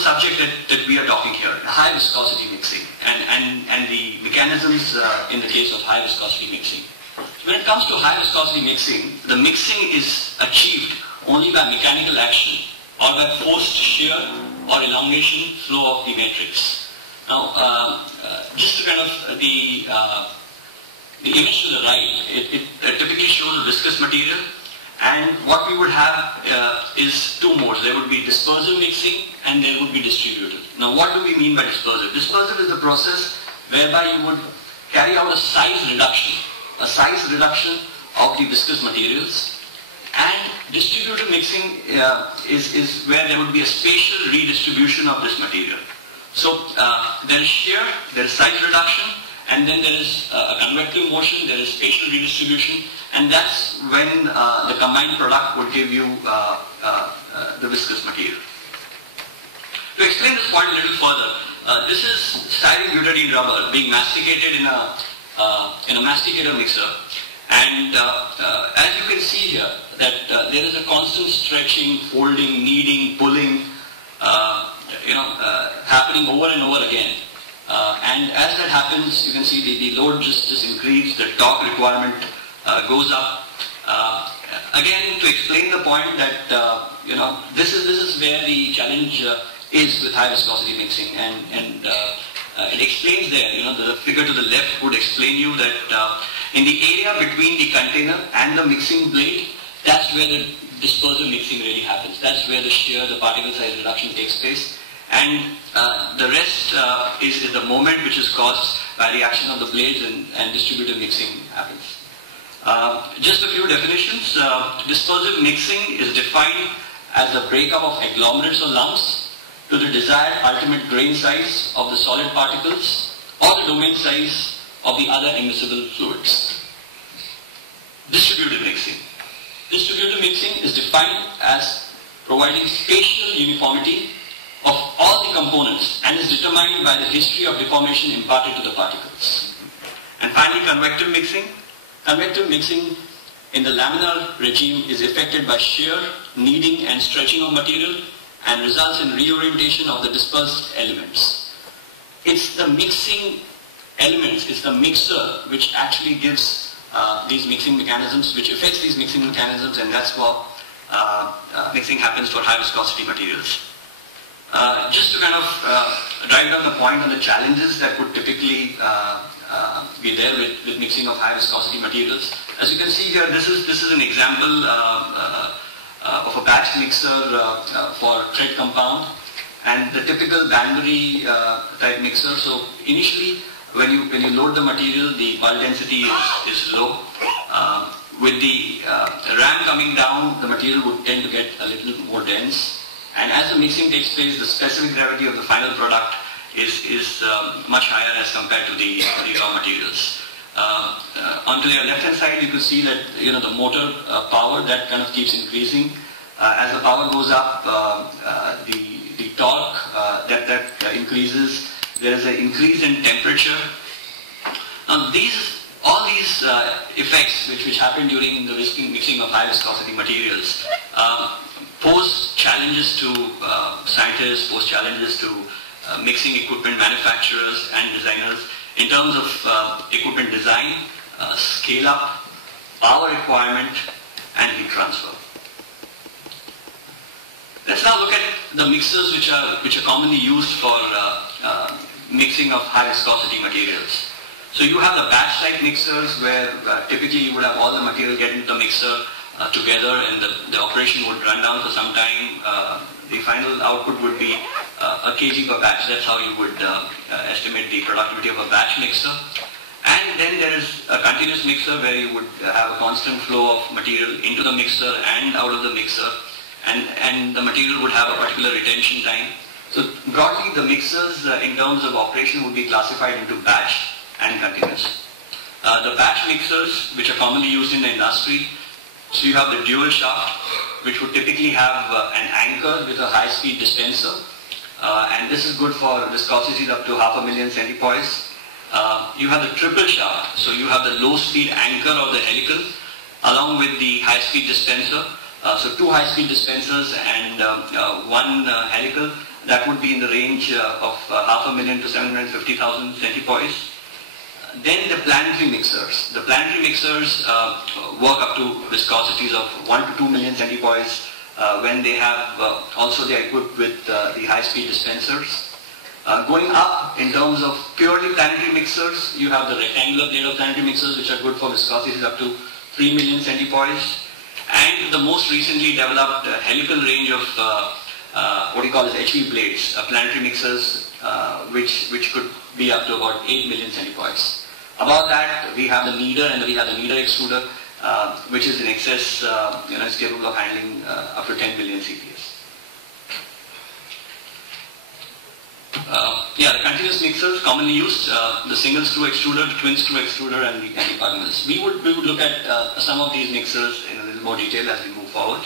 subject that we are talking here, high viscosity mixing, and the mechanisms in the case of high viscosity mixing. When it comes to high viscosity mixing, the mixing is achieved only by mechanical action or by forced shear or elongation flow of the matrix. Now, just to kind of the image to the right, it typically shows a viscous material, and what we would have is two modes. There would be dispersive mixing and there would be distributive. Now, what do we mean by dispersive? Dispersive is the process whereby you would carry out a size reduction of the viscous materials, and distributive mixing is where there would be a spatial redistribution of this material. So there is shear, there is size reduction, and then there is a convective motion, there is spatial redistribution, and that's when the combined product would give you the viscous material. To explain this point a little further, this is styrene butadiene rubber being masticated in a masticator mixer, and as you can see here, that there is a constant stretching, folding, kneading, pulling, happening over and over again. And as that happens, you can see the load just increases, the torque requirement goes up. Again, to explain the point that this is where the challenge is with high viscosity mixing, and it explains there. The figure to the left would explain you that in the area between the container and the mixing blade, that's where the dispersive mixing really happens. That's where the shear, the particle size reduction takes place. And the rest is the moment which is caused by the action of the blades, and distributive mixing happens. Just a few definitions. Dispersive mixing is defined as the breakup of agglomerates or lumps to the desired ultimate grain size of the solid particles or the domain size of the other immiscible fluids. Distributive mixing. Distributive mixing is defined as providing spatial uniformity of all the components and is determined by the history of deformation imparted to the particles. And finally, convective mixing. Convective mixing in the laminar regime is effected by shear, kneading and stretching of material and results in reorientation of the dispersed elements. It's the mixing elements, it's the mixer which actually gives these mixing mechanisms, which affects these mixing mechanisms, and that's what mixing happens for high viscosity materials. Just to kind of drive down the point on the challenges that would typically be there with mixing of high viscosity materials. As you can see here, this is an example of a batch mixer for thread compound, and the typical Banbury type mixer. So initially, when you load the material, the bulk density is low. With the RAM coming down, the material would tend to get a little more dense. And as the mixing takes place, the specific gravity of the final product is much higher as compared to the raw materials. Onto the left-hand side, you can see that the motor power that kind of keeps increasing. As the power goes up, the torque that increases. There is an increase in temperature. Now all these effects which happen during the mixing of high viscosity materials pose challenges to scientists, pose challenges to mixing equipment manufacturers and designers in terms of equipment design, scale up, power requirement, and heat transfer. Let's now look at the mixers which are commonly used for mixing of high viscosity materials. So you have the batch type mixers where typically you would have all the material get into the mixer together, and the operation would run down for some time. The final output would be a kg per batch. That's how you would estimate the productivity of a batch mixer. And then there is a continuous mixer where you would have a constant flow of material into the mixer and out of the mixer, and the material would have a particular retention time. So broadly, the mixers in terms of operation would be classified into batch and continuous. The batch mixers, which are commonly used in the industry, so you have the dual shaft, which would typically have an anchor with a high-speed dispenser, and this is good for viscosities up to 500,000 centipoise. You have the triple shaft, so you have the low-speed anchor or the helical, along with the high-speed dispenser, So 2 high-speed dispensers and 1 helical. That would be in the range of 500,000 to 750,000 centipoise. Then the planetary mixers. The planetary mixers work up to viscosities of 1 to 2 million centipoise when they have also they are equipped with the high-speed dispensers. Going up in terms of purely planetary mixers, you have the rectangular plate of planetary mixers which are good for viscosities up to 3 million centipoise. And the most recently developed helical range of what we call as HV blades, planetary mixers which could be up to about 8 million centipoise. Above that we have the kneader, and we have the kneader extruder which is in excess, is capable of handling up to 10 billion CPS. The continuous mixers commonly used, the single screw extruder, the twin screw extruder, and the pug mills. We would look at some of these mixers in a little more detail as we move forward.